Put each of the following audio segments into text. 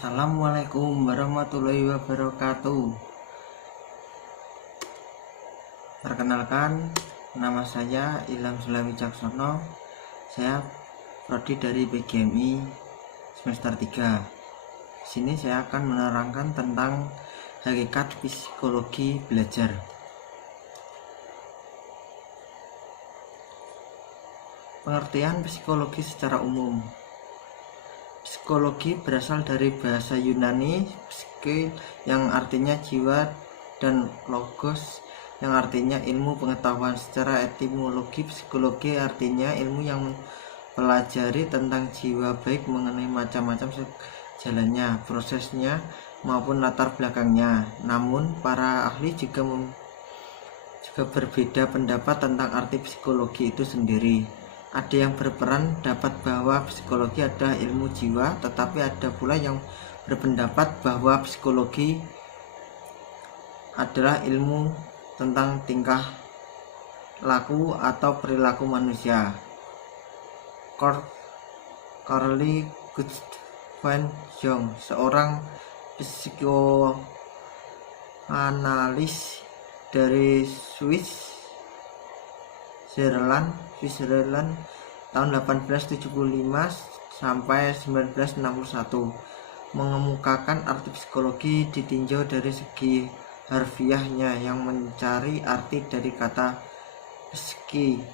Assalamualaikum warahmatullahi wabarakatuh. Perkenalkan, nama saya Ilham Sulawi Caksono. Saya prodi dari PGMI semester 3. Di sini saya akan menerangkan tentang hakikat psikologi belajar. Pengertian psikologi secara umum. Psikologi berasal dari bahasa Yunani psike yang artinya jiwa dan logos yang artinya ilmu pengetahuan. Secara etimologi, psikologi artinya ilmu yang mempelajari tentang jiwa, baik mengenai macam-macam jalannya, prosesnya maupun latar belakangnya. Namun para ahli juga berbeda pendapat tentang arti psikologi itu sendiri. Ada yang berperan dapat bahwa psikologi adalah ilmu jiwa, tetapi ada pula yang berpendapat bahwa psikologi adalah ilmu tentang tingkah laku atau perilaku manusia. Carly Gustafson Jung, seorang psikoanalis dari Switzerland tahun 1875 sampai 1961, mengemukakan arti psikologi ditinjau dari segi harfiahnya yang mencari arti dari kata psiki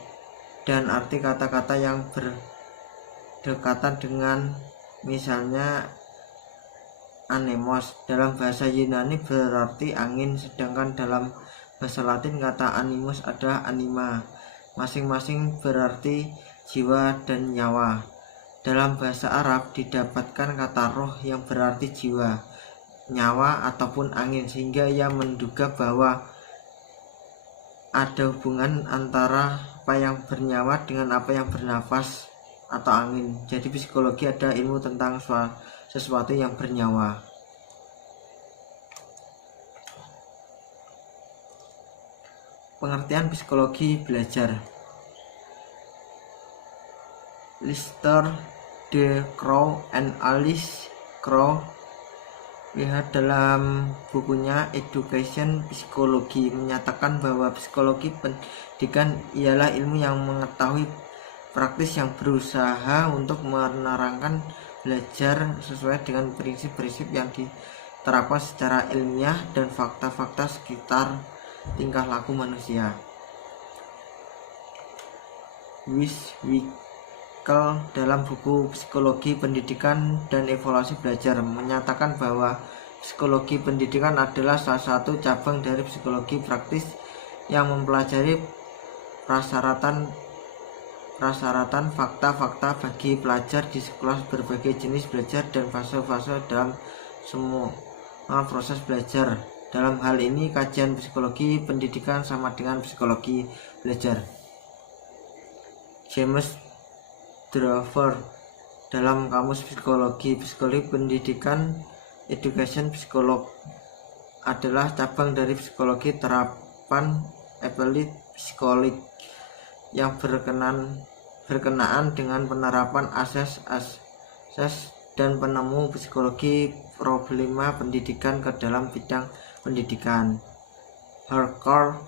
dan arti kata-kata yang berdekatan dengan, misalnya anemos dalam bahasa Yunani berarti angin, sedangkan dalam bahasa Latin kata animus adalah anima. Masing-masing berarti jiwa dan nyawa. Dalam bahasa Arab didapatkan kata roh yang berarti jiwa, nyawa ataupun angin, sehingga ia menduga bahwa ada hubungan antara apa yang bernyawa dengan apa yang bernafas atau angin. Jadi psikologi adalah ilmu tentang sesuatu yang bernyawa. Pengertian psikologi belajar. Lister de Croo and Alice Croo lihat dalam bukunya Education Psychology menyatakan bahwa psikologi pendidikan ialah ilmu yang mengetahui praktis yang berusaha untuk menerangkan belajar sesuai dengan prinsip-prinsip yang diterapkan secara ilmiah dan fakta-fakta sekitar tingkah laku manusia. Wiswickel dalam buku Psikologi Pendidikan dan Evaluasi Belajar menyatakan bahwa psikologi pendidikan adalah salah satu cabang dari psikologi praktis yang mempelajari prasaratan fakta-fakta bagi pelajar di sekolah, berbagai jenis belajar dan fase-fase dalam semua proses belajar. Dalam hal ini, kajian psikologi pendidikan sama dengan psikologi belajar. James Drover dalam Kamus Psikologi Pendidikan, Education Psychology adalah cabang dari psikologi terapan applied psychology yang berkenaan dengan penerapan asas dan penemu psikologi problema pendidikan ke dalam bidang pendidikan. Harker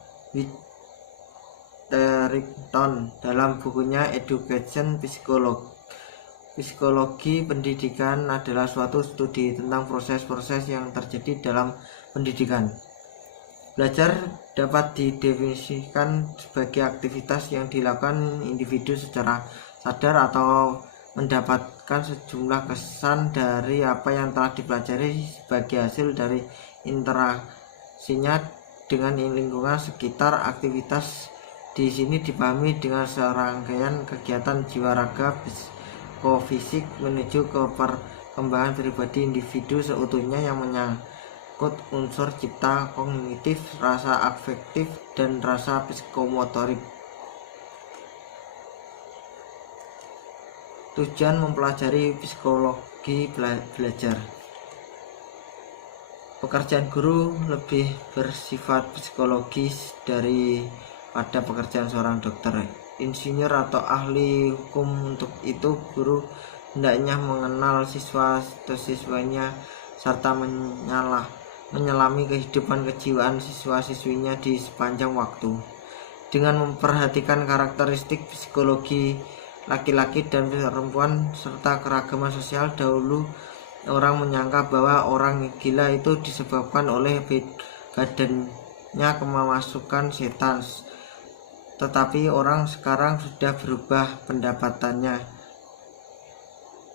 Witherington dalam bukunya Education Psychology. Psikologi pendidikan adalah suatu studi tentang proses-proses yang terjadi dalam pendidikan. Belajar dapat didefinisikan sebagai aktivitas yang dilakukan individu secara sadar atau mendapatkan sejumlah kesan dari apa yang telah dipelajari sebagai hasil dari interaksinya dengan lingkungan sekitar. Aktivitas di sini dipahami dengan serangkaian kegiatan jiwa, raga, psikofisik menuju ke perkembangan pribadi individu seutuhnya yang menyangkut unsur cipta, kognitif, rasa afektif, dan rasa psikomotorik. Tujuan mempelajari psikologi belajar. Pekerjaan guru lebih bersifat psikologis daripada pekerjaan seorang dokter, insinyur, atau ahli hukum. Untuk itu, guru hendaknya mengenal siswa atau siswanya serta menyelami kehidupan kejiwaan siswa-siswinya di sepanjang waktu. Dengan memperhatikan karakteristik psikologi laki-laki dan perempuan serta keragaman sosial, dahulu orang menyangka bahwa orang gila itu disebabkan oleh badannya kemasukan setan. Tetapi orang sekarang sudah berubah pendapatannya.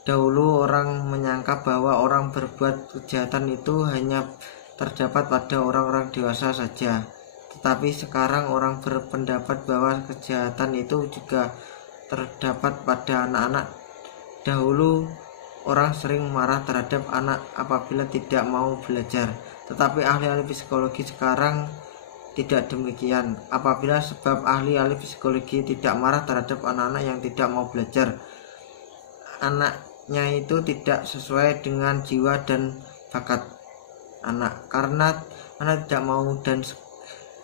Dahulu orang menyangka bahwa orang berbuat kejahatan itu hanya terdapat pada orang-orang dewasa saja. Tetapi sekarang orang berpendapat bahwa kejahatan itu juga terdapat pada anak-anak. Dahulu orang sering marah terhadap anak apabila tidak mau belajar. Tetapi ahli-ahli psikologi sekarang tidak demikian. Apabila sebab ahli-ahli psikologi tidak marah terhadap anak-anak yang tidak mau belajar, anaknya itu tidak sesuai dengan jiwa dan bakat anak, karena anak tidak mau dan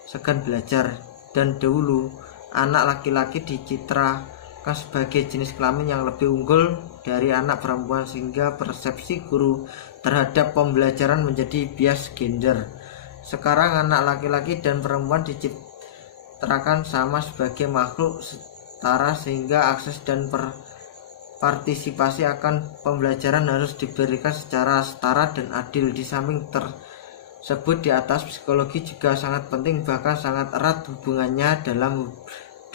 segan belajar. Dan dahulu anak laki-laki dicitrakan sebagai jenis kelamin yang lebih unggul dari anak perempuan, sehingga persepsi guru terhadap pembelajaran menjadi bias gender. Sekarang anak laki-laki dan perempuan dicitrakan sama sebagai makhluk setara, sehingga akses dan partisipasi akan pembelajaran harus diberikan secara setara dan adil. Di samping tersebut di atas, psikologi juga sangat penting, bahkan sangat erat hubungannya dalam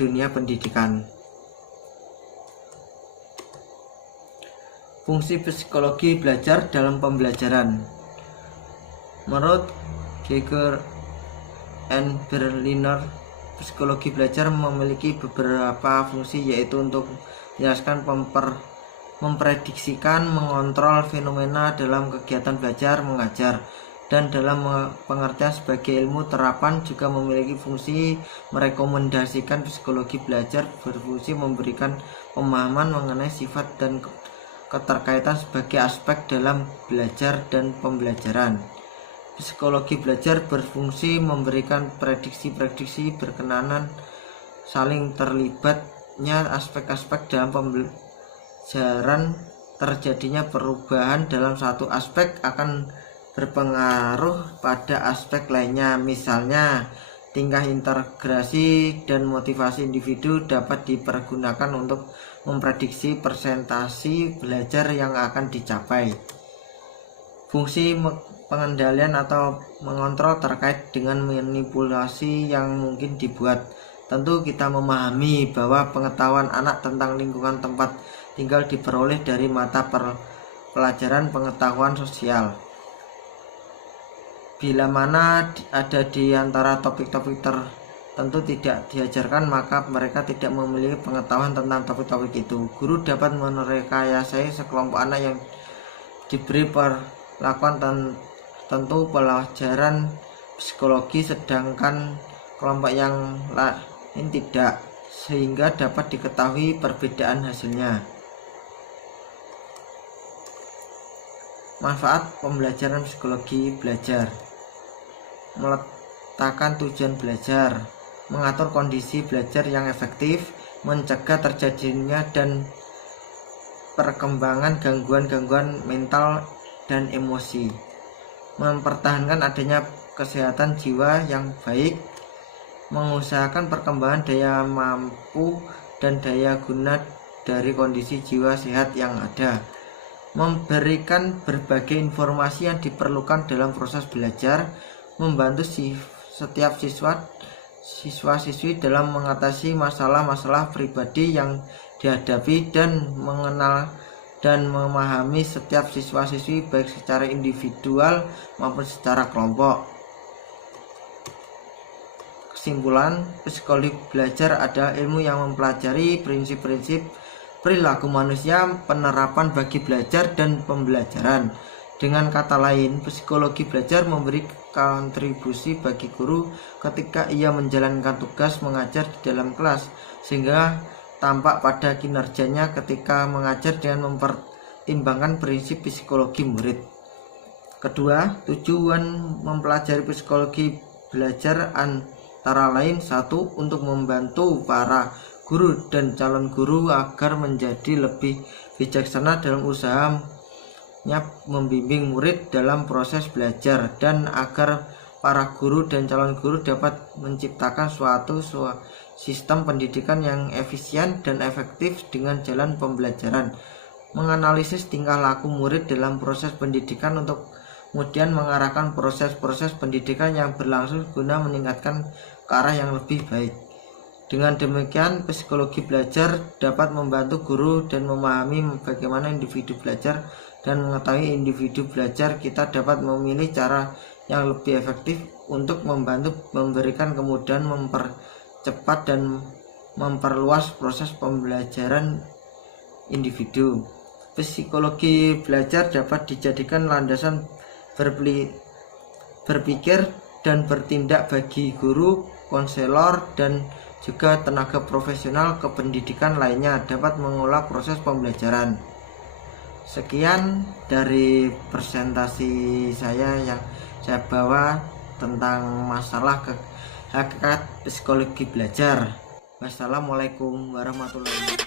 dunia pendidikan. Fungsi psikologi belajar dalam pembelajaran. Menurut Geiger and Berliner, psikologi belajar memiliki beberapa fungsi, yaitu untuk menjelaskan, memprediksikan, mengontrol fenomena dalam kegiatan belajar mengajar, dan dalam pengertian sebagai ilmu terapan juga memiliki fungsi merekomendasikan. Psikologi belajar berfungsi memberikan pemahaman mengenai sifat dan keterkaitan sebagai aspek dalam belajar dan pembelajaran. Psikologi belajar berfungsi memberikan prediksi-prediksi berkenaan saling terlibatnya aspek-aspek dalam pembelajaran. Terjadinya perubahan dalam satu aspek akan berpengaruh pada aspek lainnya. Misalnya, tingkah integrasi dan motivasi individu dapat dipergunakan untuk memprediksi presentasi belajar yang akan dicapai. Fungsi pengendalian atau mengontrol terkait dengan manipulasi yang mungkin dibuat. Tentu kita memahami bahwa pengetahuan anak tentang lingkungan tempat tinggal diperoleh dari mata pelajaran pengetahuan sosial. Bila mana ada di antara topik-topik tertentu tidak diajarkan, maka mereka tidak memiliki pengetahuan tentang topik-topik itu. Guru dapat merekayasa sekelompok anak yang diberi perlakuan tentu pelajaran psikologi, sedangkan kelompok yang lain tidak, sehingga dapat diketahui perbedaan hasilnya. Manfaat pembelajaran psikologi belajar: meletakkan tujuan belajar, mengatur kondisi belajar yang efektif, mencegah terjadinya dan perkembangan gangguan-gangguan mental dan emosi, mempertahankan adanya kesehatan jiwa yang baik, mengusahakan perkembangan daya mampu dan daya guna dari kondisi jiwa sehat yang ada, memberikan berbagai informasi yang diperlukan dalam proses belajar, membantu setiap siswa-siswi dalam mengatasi masalah-masalah pribadi yang dihadapi, dan mengenal dan memahami setiap siswa-siswi baik secara individual maupun secara kelompok. Kesimpulan, psikologi belajar adalah ilmu yang mempelajari prinsip-prinsip perilaku manusia, penerapan bagi belajar dan pembelajaran. Dengan kata lain, psikologi belajar memberi kontribusi bagi guru ketika ia menjalankan tugas mengajar di dalam kelas, sehingga tampak pada kinerjanya ketika mengajar dengan mempertimbangkan prinsip psikologi murid. Kedua, tujuan mempelajari psikologi belajar antara lain: 1. Untuk membantu para guru dan calon guru agar menjadi lebih bijaksana dalam usahanya membimbing murid dalam proses belajar, dan agar para guru dan calon guru dapat menciptakan suatu sistem pendidikan yang efisien dan efektif dengan jalan pembelajaran, menganalisis tingkah laku murid dalam proses pendidikan untuk kemudian mengarahkan proses-proses pendidikan yang berlangsung guna meningkatkan ke arah yang lebih baik. Dengan demikian, psikologi belajar dapat membantu guru dan memahami bagaimana individu belajar, dan mengetahui individu belajar kita dapat memilih cara yang lebih efektif untuk membantu memberikan kemudahan, mempercepat dan memperluas proses pembelajaran individu. Psikologi belajar dapat dijadikan landasan berpikir dan bertindak bagi guru, konselor, dan juga tenaga profesional kependidikan lainnya dapat mengolah proses pembelajaran. Sekian dari presentasi saya yang saya bawa tentang masalah hakikat psikologi belajar. Wassalamualaikum warahmatullahi wabarakatuh.